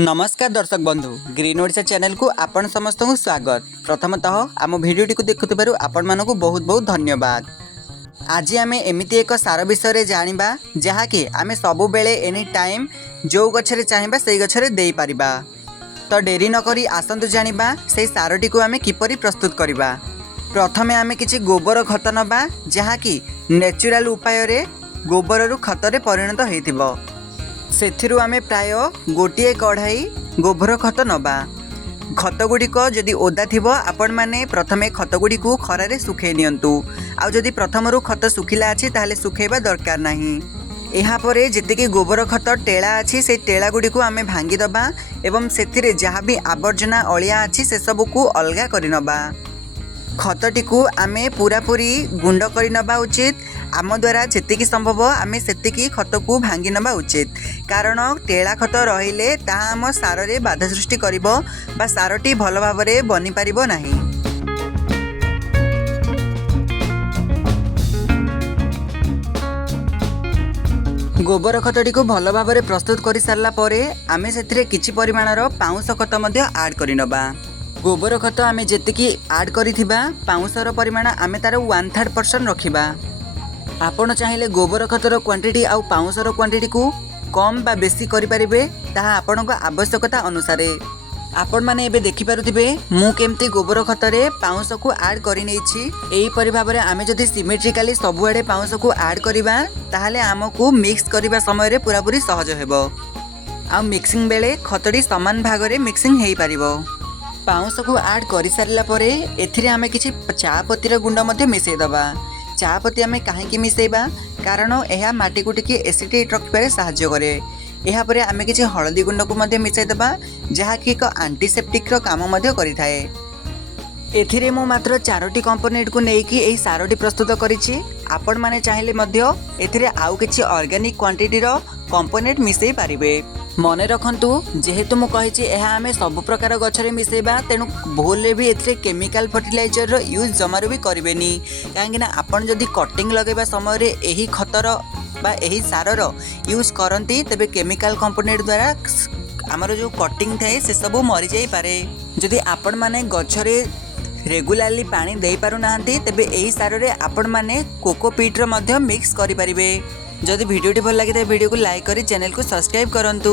नमस्कार दर्शक बंधु ग्रीन ओडिशा चैनल को आपण समस्त को स्वागत। प्रथमतः आम भिडियोटी को देखुथिबारु आपण मानकु बहुत बहुत धन्यवाद। आज आम एमिति एक सार विषय जानिबा जहाँकि आम सबु बेले एनी टाइम जो गछरे चाहिबा सेई गछरे देई परिबा। तो डेरी नकरी आसंतु जानिबा सेई सारटी को आम किपरि प्रस्तुत करिबा। प्रथमे आम किछि गोबर खत नबा जहाँकि नेचुरल उपाय रे गोबर खतरे परिणत होइथिबो। सेथिरु आमे प्राय गोटे कढ़ाई गोबर खत नबा। खत गुड़िक जदि ओदा थिबो आपण माने प्रथमे खत गुड़िक खरारे सुखे नियंतु। आउ जदि प्रथमरु खत सुखिला अछि ताहले सुखेबा दरकार नाही। एहा परे जेतिकी गोबर खत टेला अछि से टेला गुड़िक आमे भांगी दबा एवं सेथिरे जहाँ भी आवर्जना अलिया अछि से सब को अलगा करि नबा। खतटी को आमे पूरा पूरी गुंड करि नबा उचित। आम द्वारा जेतिकी संभव आमे सेतिकी खत को भांगी नबा उचित, कारण टेला खत रहिले ताहा आम सार रे बाधा सृष्टि करिवो बा सारटी भल भाबरे बनि पारिबो नाही। गोबर खतटी को भल भाबरे प्रस्तुत करि सारला परे आमे सेथिरे किछि परिमाणर पाउंस खत मध्ये ऐड करि नबा। गोबर खत आमे जेतिकी ऐड करिथिबा पाउंसर परिमाण आमे तार 1/3% रखिबा। आपण चाहिले गोबर खतर क्वांटिटी आउ पाउंसर क्वांटिटी को कम बा बेसी करि परिबे ताहा आपणक आवश्यकता अनुसार। आपण माने एबे देखि पारुथिबे मु केमती गोबर खतरे पाउंस को ऐड करि नेछि। एही परि भाबरे आमे जदि सिमेट्रिकली सबु आडे पाउंस को ऐड करिबा ताहाले आमको मिक्स करिबा समय रे पूरा पूरी सहज हेबो। आ मिक्सिंग बेले खतडी समान भाग रे मिक्सिंग हेई परिबो। पाउंस को ऐड करि सारला परे एथिरे आमे किछि चा पत्तीर गुंड मध्ये मिसै दबा। चा पत्ती आमे काहेकि मिसेबा, कारण एहा माटी को टिके एसिडिटी रखिबारे सहाय्य करे। एहा परे आमे किछि हळदी गुंड को मध्ये मिसै दबा जहा कि एक एंटीसेप्टिक रो काम मध्ये करिथाए। एथिरे मु मात्र 4टी कंपोनेंट को नेकी एही सारटी प्रस्तुत करिछि। आपण माने चाहिले मध्ये एथिरे आउ किछि ऑर्गेनिक क्वांटिटी रो कंपोनेंट मिसै पारिबे। मने रखंतु जेहेतु मु कहिछि एहा आमे सब प्रकार गछरे मिसेबा, तेनु भूलरे भी एथिरे केमिकल फर्टिलाइजर रो यूज जमारो भी करिवेनी। काहेकि आपण जदि कटिंग लगेबा समय रे एही खतर बा एही सारर यूज करंती तेबे केमिकल कंपोनेंट द्वारा हमर जो कटिंग थाए से सब मरि जाई पारे। जदि आपण माने गछरे रेगुलारली पानी देई पारु नाहंती तेबे एही सार रे आपण माने कोकोपीट रो मध्य मिक्स करि परिबे। जदि वीडियोटी भल लगे तो वीडियो को लाइक करी चैनल को सब्सक्राइब करंतु।